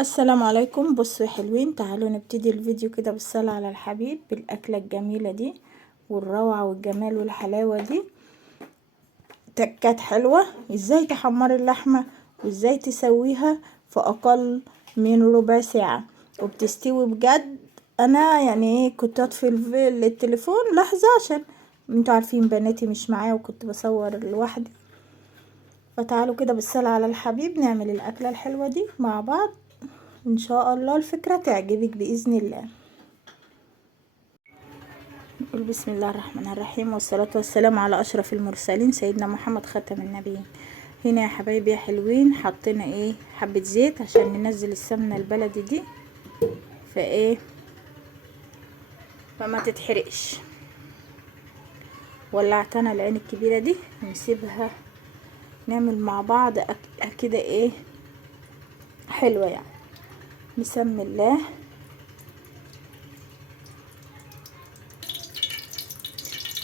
السلام عليكم. بصوا يا حلوين، تعالوا نبتدي الفيديو كده بالصلاة على الحبيب بالأكلة الجميلة دي والروعة والجمال والحلاوة دي. تكات حلوة ازاي تحمري اللحمة وازاي تسويها في أقل من ربع ساعة وبتستوي بجد. أنا يعني كنت أطفي التليفون لحظة عشان انتوا عارفين بناتي مش معايا وكنت بصور لوحدي. فتعالوا كده بالصلاة على الحبيب نعمل الأكلة الحلوة دي مع بعض، ان شاء الله الفكرة تعجبك بإذن الله. نقول بسم الله الرحمن الرحيم والصلاة والسلام على أشرف المرسلين سيدنا محمد خاتم النبيين. هنا يا حبايبي يا حلوين حطينا ايه حبة زيت عشان ننزل السمنة البلدي دي فايه فما تتحرقش. ولعتنا العين الكبيرة دي ونسيبها نعمل مع بعض كده ايه حلوة يعني. بسم الله.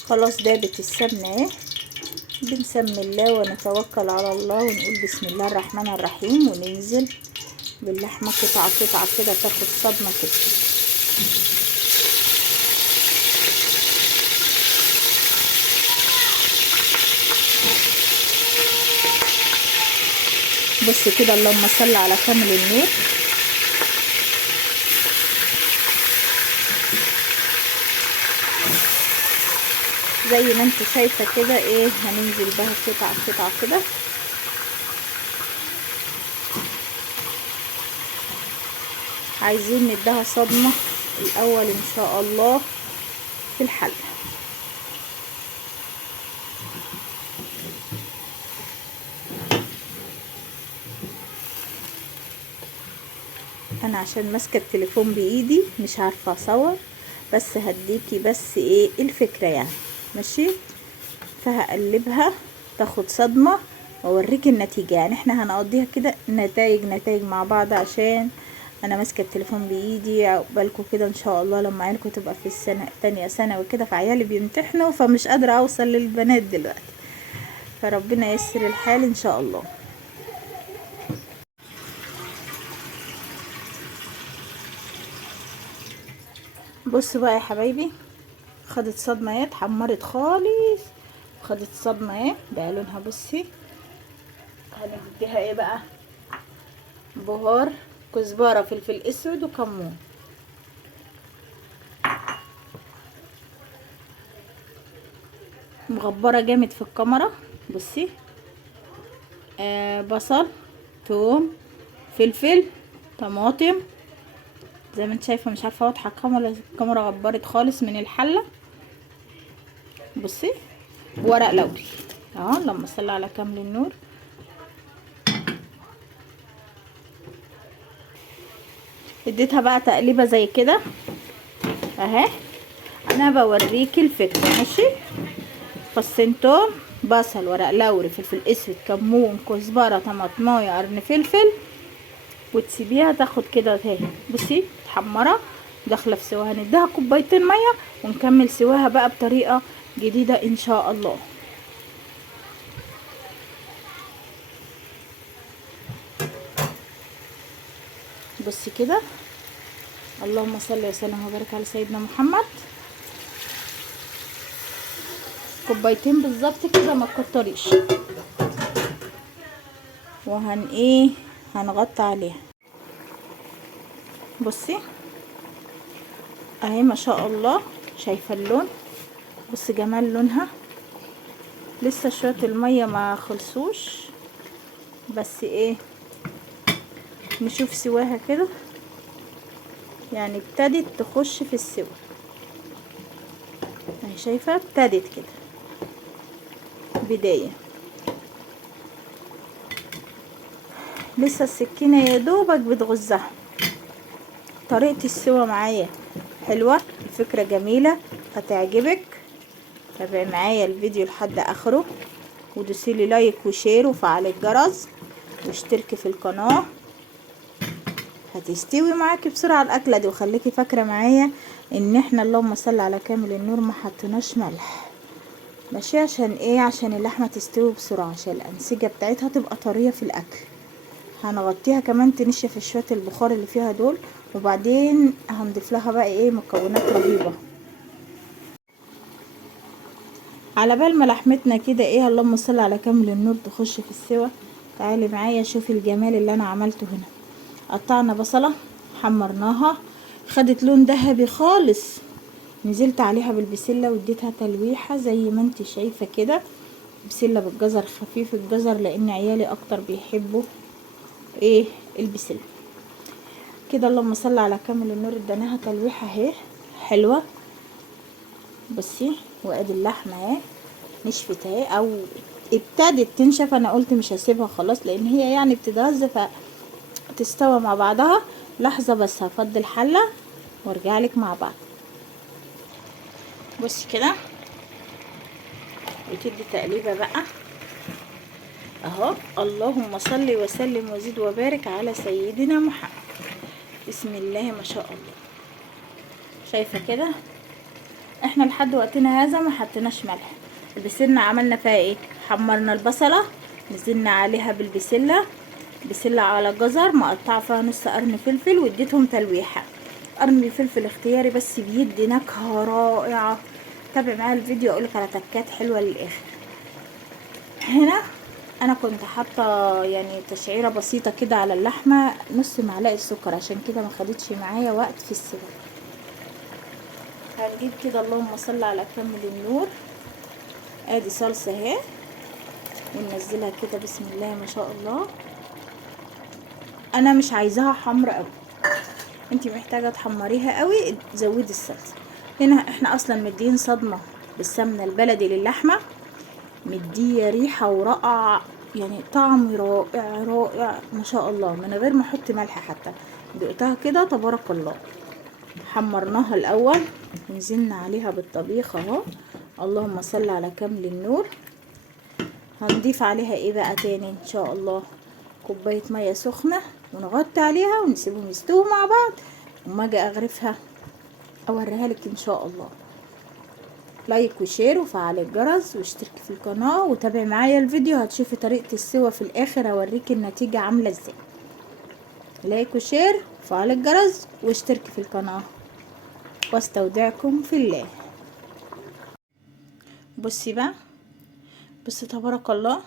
خلاص دابت السمنة اهي، بنسمي الله ونتوكل على الله ونقول بسم الله الرحمن الرحيم وننزل باللحمة قطعة قطعة كده تاخد صدمة كده. بص كده اللهم صل على كامل النور. زي ما انت شايفة كده ايه هننزل بها قطعة قطعة كده. عايزين نديها صدمة الاول ان شاء الله في الحلة. انا عشان ماسكة التليفون بايدي مش عارفة اصور، بس هديكي بس ايه الفكرة يعني ماشي. فهقلبها تاخد صدمة واوريك النتيجة. يعني احنا هنقضيها كده نتائج مع بعض عشان انا ماسكه التليفون بايدي. عقبالكم كده ان شاء الله لما عيالكم تبقى في السنه تانية ثانوي كده، فعيالي بيمتحنوا فمش قادره اوصل للبنات دلوقتي، فربنا ييسر الحال ان شاء الله. بصوا بقى يا حبايبي، خدت صدمه اهي، اتحمرت خالص، خدت صدمه اهي بقى لونها. بصي هنديها ايه بقى؟ بهار، كزبره، فلفل اسود وكمون. مغبره جامد في الكاميرا. بصي بصل، توم، فلفل، طماطم، زي ما انت شايفه. مش عارفه واضحه الكاميرا غبرت خالص من الحله. بصي ورق لوري اهو، اللهم صل على كامل النور. اديتها بقى تقليبه زي كده اهي. انا بوريكي الفكره ماشي. فصين توم، بصل، ورق لوري، فلفل اسود، كمون، كزبره، طماطمايه، قرن فلفل، وتسيبيها تاخد كده اهي. بصي متحمره داخله في سواها. هنديها كوبايتين ميه ونكمل سواها بقى بطريقه جديده ان شاء الله. بصي كده، اللهم صل وسلم وبارك على سيدنا محمد. كوبايتين بالظبط كده ما تكتريش. هنغطي عليها. بصي اهي ما شاء الله، شايفه اللون؟ بصي جمال لونها. لسه شويه الميه ما خلصوش، بس ايه نشوف سواها كده. يعني ابتدت تخش في السوا اهي، شايفه ابتدت كده بدايه. لسه السكينه يا دوبك بتغزها. طريقه السوا معايا حلوه، الفكره جميله هتعجبك. تابعي معايا الفيديو لحد اخره ودوسيلي لايك وشير وفعل الجرس واشتركي في القناه. هتستوي معاكي بسرعه الاكله دي. وخليكي فاكره معايا ان احنا اللهم صل على كامل النور ما حطيناش ملح ماشي. عشان ايه؟ عشان اللحمه تستوي بسرعه، عشان الانسجه بتاعتها تبقى طريه في الاكل. هنغطيها كمان تنشف شويه البخار اللي فيها دول، وبعدين هنضيف لها بقى ايه مكونات رهيبه. على بال ما لحمتنا كده ايه، اللهم صل على كامل النور، تخش في السوا. تعالي معايا شوفي الجمال اللي انا عملته هنا. قطعنا بصله، حمرناها، خدت لون ذهبي خالص. نزلت عليها بالبسله واديتها تلويحه زي ما انت شايفه كده. بسله بالجزر، خفيف الجزر، لان عيالي اكتر بيحبوا ايه البسله كده. اللهم صل على كامل النور، اديناها تلويحه اهي حلوه. بصي، وادي اللحمه اهي نشفت اهي او ابتدت تنشف. انا قلت مش هسيبها خلاص لان هي يعني بتتغذى فتستوى مع بعضها. لحظه بس هفضي الحله وارجع لك مع بعض. بصي كده، وتدي تقليبه بقى اهو. اللهم صل وسلم وزد وبارك على سيدنا محمد. بسم الله ما شاء الله. شايفه كده، احنا لحد وقتنا هذا ما حطيناش ملح. البسله عملنا فيها ايه؟ حمرنا البصله، نزلنا عليها بالبسله، بسله على جزر مقطعه فيها نص قرن فلفل، واديتهم تلويحه. قرن الفلفل اختياري بس بيدي نكهه رائعه. تابع معايا الفيديو اقولك على تكات حلوه للاخر. هنا انا كنت حاطه يعني تشعيره بسيطه كده على اللحمه، نص معلقه سكر، عشان كده ما خدتش معايا وقت في السوا. هنجيب كده اللهم صل على كامل النور، ادي صلصه اهي، وننزلها كده بسم الله ما شاء الله. انا مش عايزاها حمرا قوي، انتي محتاجه تحمريها قوي زودي الصلصه. هنا احنا اصلا مدين صدمه بالسمنه البلدي للحمه، مديه ريحه ورائعه، يعني طعم رائع رائع ما شاء الله، من غير ما احط ملح حتى. دقتها كده تبارك الله. حمرناها الاول، نزلنا عليها بالطبيخ اهو. اللهم صل على كامل النور. هنضيف عليها ايه بقى تاني ان شاء الله؟ كوبايه ميه سخنه، ونغطي عليها ونسيبهم يستووا مع بعض. وما اجي اغرفها اوريها لك ان شاء الله. لايك وشير وفعل الجرس واشتركي في القناه وتابعي معايا الفيديو، هتشوفي طريقه السوا في الاخر، اوريكي النتيجه عامله ازاي. لايك وشير وفعل الجرس واشتركي في القناه، واستودعكم في الله. بصي بقى، بصي تبارك الله،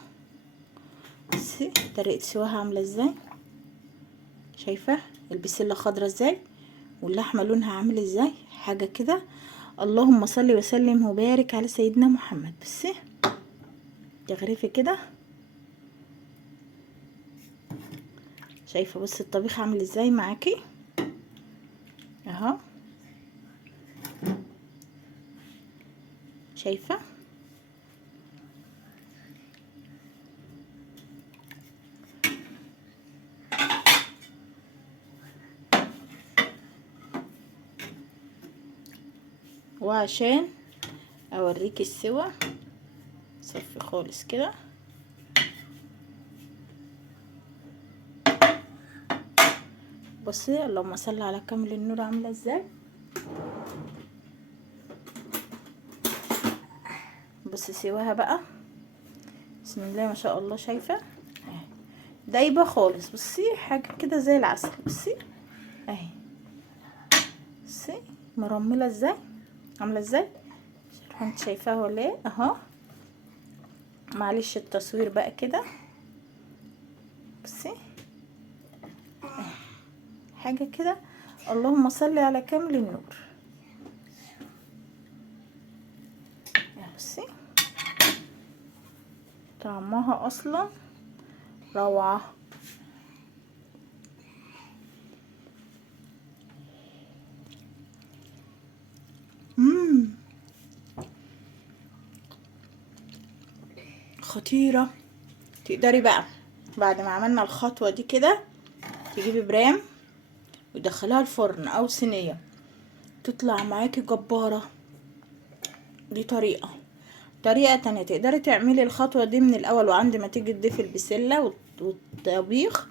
بصي طريقه سواها عامله ازاي. شايفه البسله خضرا ازاي، واللحمه لونها عامل ازاي، حاجه كده. اللهم صل وسلم وبارك على سيدنا محمد. بصي تغرفي كده، شايفه بصي الطبيخ عامل ازاي معاكي اهو. شايفه وعشان اوريكي السوا صفي خالص كده. بصي اللهم صل على كامل النور عامله ازاي. بصي سواها بقى بسم الله ما شاء الله. شايفه اهي دايبه خالص، بصي حاجه كده زي العسل. بصي اهي، بصي مرمله ازاي، عامله ازاي. انت شايفاها ولا ايه اهو. معلش التصوير بقى كده. بصي حاجه كده، اللهم صل على كامل النور. بصي طعمها اصلا روعه. خطيره. تقدري بقى بعد ما عملنا الخطوه دي كده تجيبي برام وتدخليها الفرن او صينيه، تطلع معاكي جباره. دي طريقه تانية تقدري تعملي الخطوه دي من الاول، وعند ما تيجي تضيفي البسله والطبيخ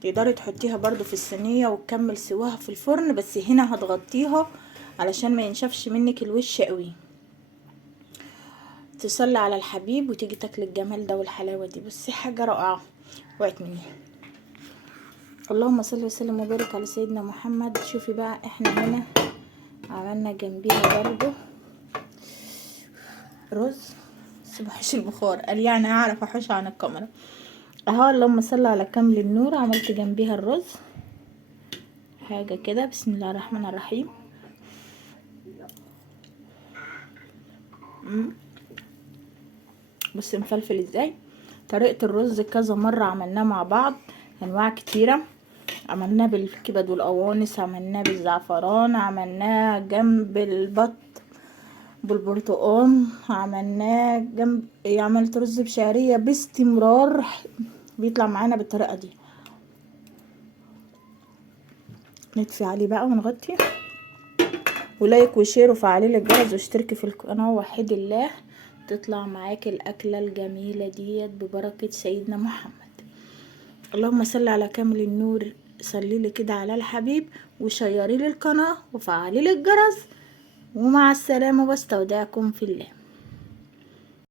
تقدري تحطيها برضو في الصينيه وتكمل سواها في الفرن، بس هنا هتغطيها علشان ما ينشفش منك الوش قوي. تصلي على الحبيب وتيجي تاكلي الجمال ده والحلاوه دي. بصي حاجه رائعه، وقعت مني. اللهم صل وسلم وبارك على سيدنا محمد. شوفي بقى احنا هنا عملنا جنبيها برضو رز، بس بحوش البخار قال يعني هعرف احوش عن الكاميرا اهو. اللهم صل على كامل النور. عملت جنبيها الرز حاجة كده. بسم الله الرحمن الرحيم. بص مفلفل ازاي. طريقة الرز كذا مرة عملناه مع بعض، انواع كتيرة. عملناه بالكبد والقوانص، عملناه بالزعفران، عملناه جنب البط بالبرتقال، عملناه جنب، عملت رز بشعرية باستمرار بيطلع معانا بالطريقة دي. نطفي عليه بقى ونغطي، ولايك وشير وفعلي الجرس واشتركي في القناة ووحدي الله، تطلع معاكي الأكلة الجميلة ديت ببركة سيدنا محمد. اللهم صل على كامل النور. صلي لي كده على الحبيب وشيري لي القناة وفعلي لي الجرس، ومع السلامة واستودعكم في الله.